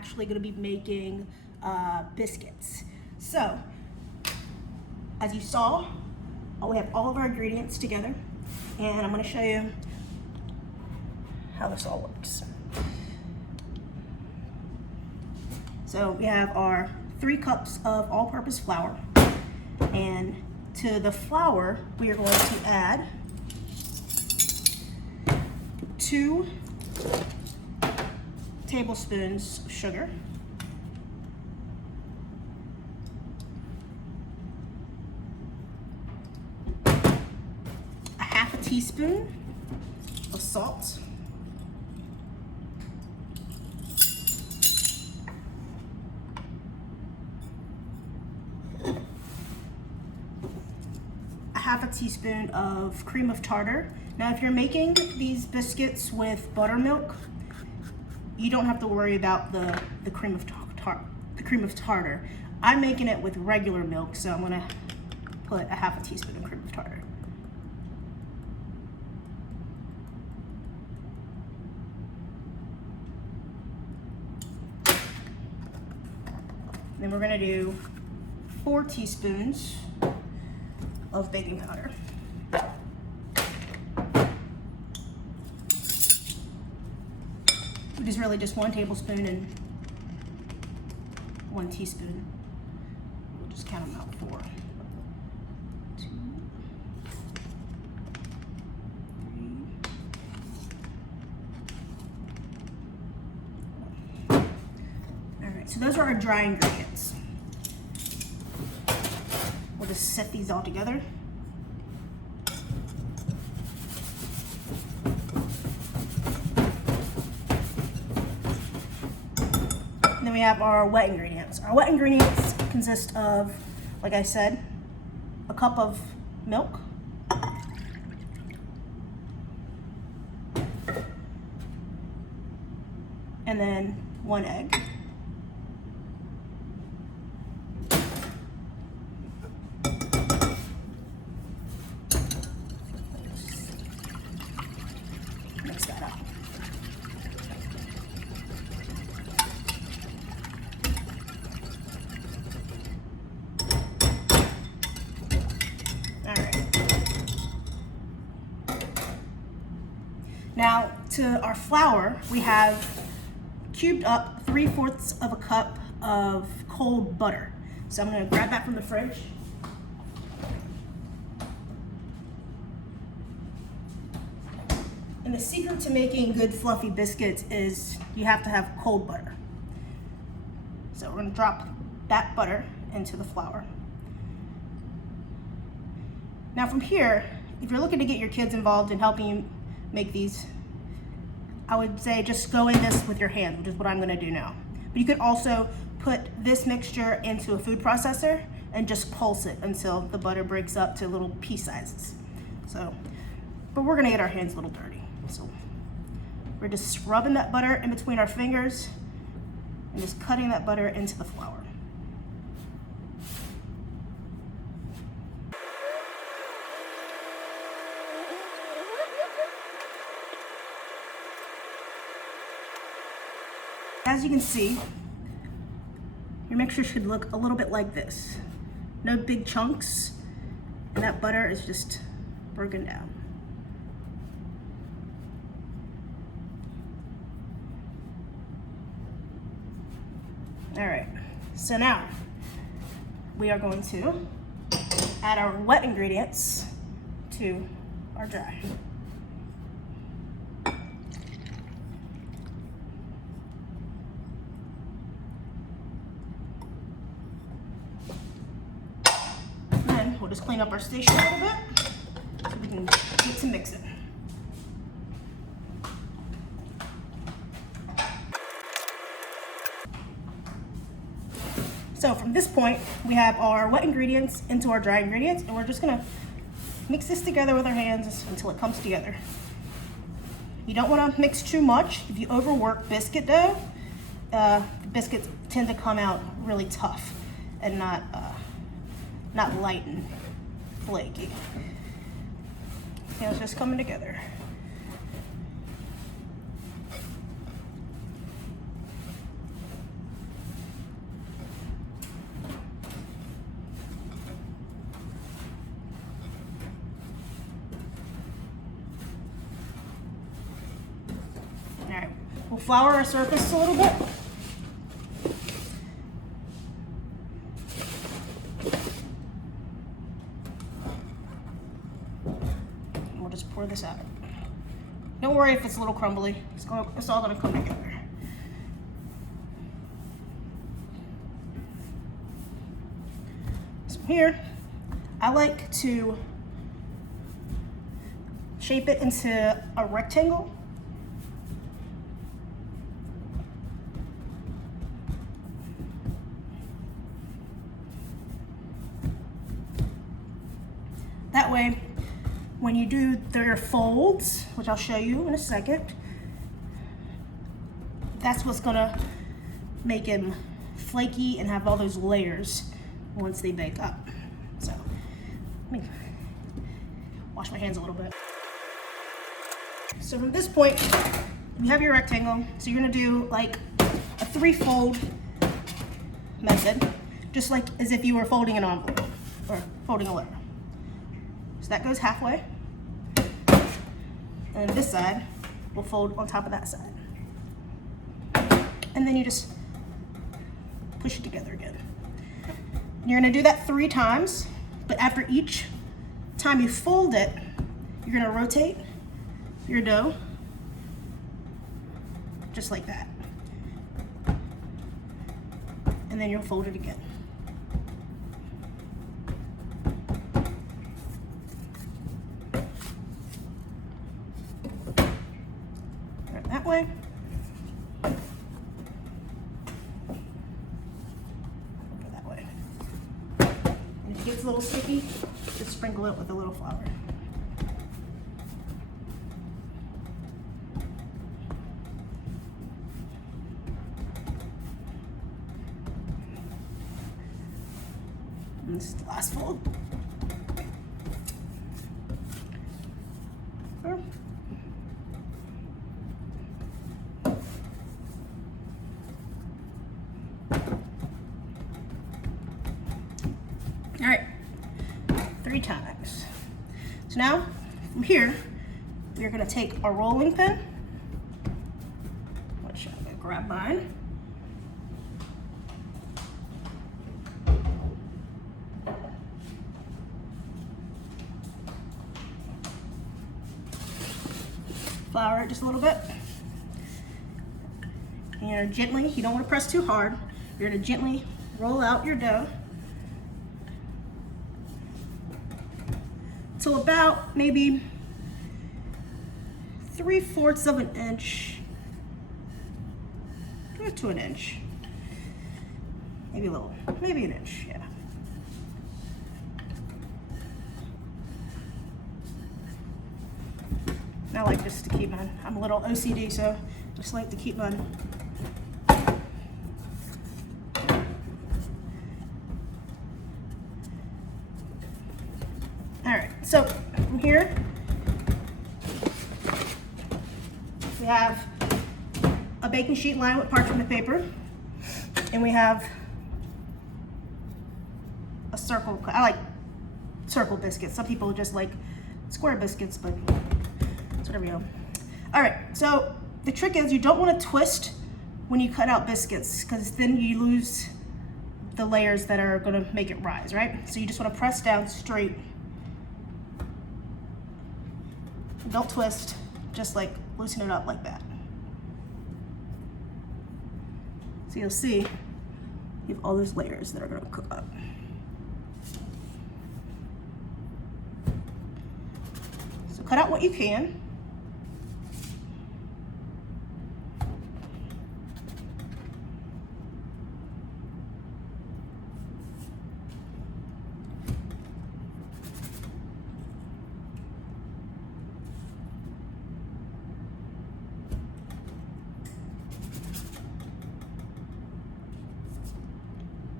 actually going to be making biscuits. So, as you saw, we have all of our ingredients together, and I'm going to show you how this all works. So we have our 3 cups of all-purpose flour, and to the flour we are going to add 2 tablespoons of sugar, a half a teaspoon of salt, a half a teaspoon of cream of tartar. Now, if you're making these biscuits with buttermilk, you don't have to worry about the cream of tartar. I'm making it with regular milk, so I'm gonna put a half a teaspoon of cream of tartar. Then we're gonna do 4 teaspoons of baking powder. Which is really just 1 tablespoon and 1 teaspoon. We'll just count them out. 4, 2, 3. All right, so those are our dry ingredients. We'll just set these all together. Then we have our wet ingredients. Our wet ingredients consist of, like I said, a cup of milk, and then 1 egg, mix that up. Now, to our flour, we have cubed up 3/4 of a cup of cold butter. So I'm going to grab that from the fridge. And the secret to making good fluffy biscuits is you have to have cold butter. So we're going to drop that butter into the flour. Now from here, if you're looking to get your kids involved in helping you make these, I would say just go in this with your hand, which is what I'm going to do now. But you could also put this mixture into a food processor and just pulse it until the butter breaks up to little pea sizes. So, but we're going to get our hands a little dirty. So we're just rubbing that butter in between our fingers and just cutting that butter into the flour. As you can see, your mixture should look a little bit like this. No big chunks, and that butter is just broken down. All right, so now we are going to add our wet ingredients to our dry. We'll just clean up our station a little bit so we can get to mix it. So from this point, we have our wet ingredients into our dry ingredients, and we're just gonna mix this together with our hands until it comes together. You don't wanna mix too much. If you overwork biscuit dough, the biscuits tend to come out really tough and not light and flaky. You know, it's just coming together. We'll flour our surface a little bit. And we'll just pour this out. Don't worry if it's a little crumbly. It's all gonna come together. So here, I like to shape it into a rectangle. That way, when you do their folds, which I'll show you in a second, that's what's gonna make them flaky and have all those layers once they bake up. So, let me wash my hands a little bit. So from this point, you have your rectangle. So you're gonna do like a 3-fold method, just like as if you were folding an envelope or folding a letter. So that goes halfway. And this side will fold on top of that side. And then you just push it together again. You're gonna do that 3 times, but after each time you fold it, you're gonna rotate your dough just like that. And then you'll fold it again. Right, that way. That way. And if it gets a little sticky, just sprinkle it with a little flour. And this is the last fold. All right, 3 times. So now, from here, we're gonna take our rolling pin, which I'm gonna grab mine. Flour it just a little bit. And you're gently, you don't want to press too hard. You're going to gently roll out your dough till about maybe 3/4 of an inch to an inch. Maybe a little, maybe an inch, yeah. I like just to keep mine. I'm a little OCD, so just like to keep mine. All right, so from here, we have a baking sheet lined with parchment paper, and we have a circle. I like circle biscuits. Some people just like square biscuits, but whatever you know. All right, so the trick is you don't want to twist when you cut out biscuits, because then you lose the layers that are going to make it rise, right? So you just want to press down straight. Don't twist, just like loosen it up like that. So you'll see you have all those layers that are going to cook up. So cut out what you can.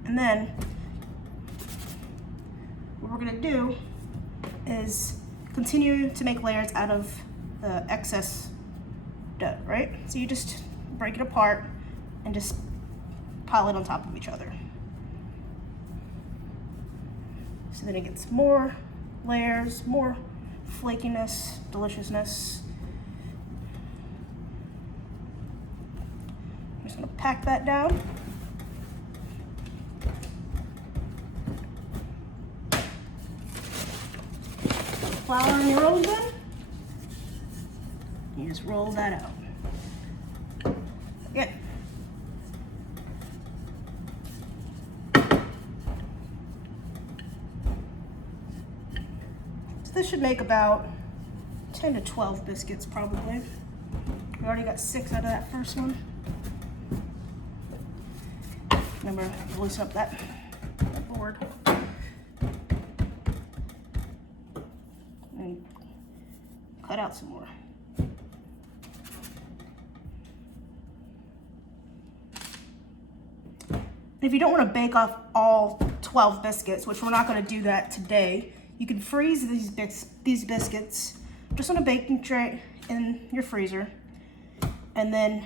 And then what we're gonna do is continue to make layers out of the excess dough, right? So you just break it apart and just pile it on top of each other. So then it gets more layers, more flakiness, deliciousness. gonna pack that down. Flour in your rolling pin. You just roll that out. Again. So this should make about 10 to 12 biscuits probably. We already got 6 out of that first one. Remember, loosen up that board. And cut out some more. If you don't want to bake off all 12 biscuits, which we're not going to do that today, you can freeze these biscuits just on a baking tray in your freezer, and then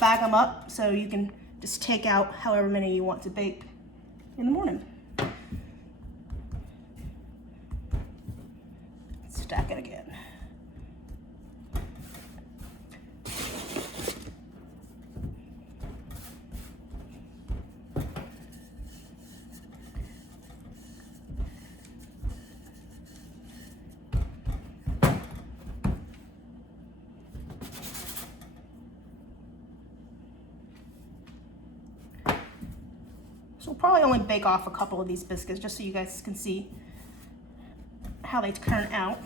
bag them up so you can just take out however many you want to bake in the morning. Stack it again. So we'll probably only bake off a couple of these biscuits just so you guys can see how they turn out.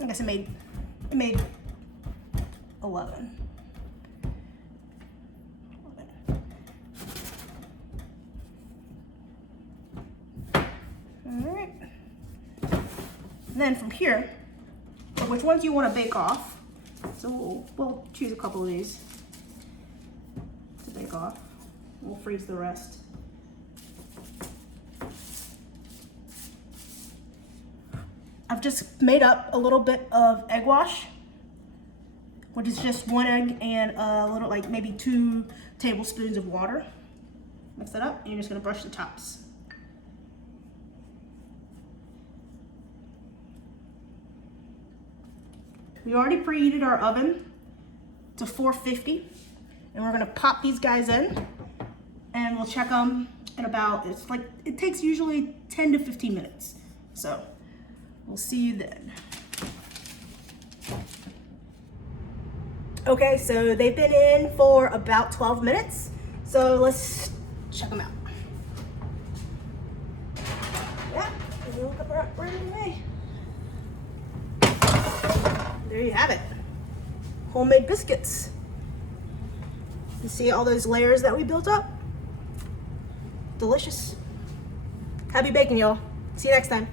I guess it made 11. All right. And then from here, which ones you want to bake off? So we'll choose a couple of these to bake off. We'll freeze the rest. I've just made up a little bit of egg wash, which is just 1 egg and a little, like maybe 2 tablespoons of water. Mix it up, and you're just gonna brush the tops. We already preheated our oven to 450, and we're gonna pop these guys in, and we'll check them in about, it takes usually 10 to 15 minutes. So we'll see you then. Okay, so they've been in for about 12 minutes. So let's check them out. Yeah, they'll look up right away. There you have it. Homemade biscuits. You see all those layers that we built up? Delicious. Happy baking, y'all. See you next time.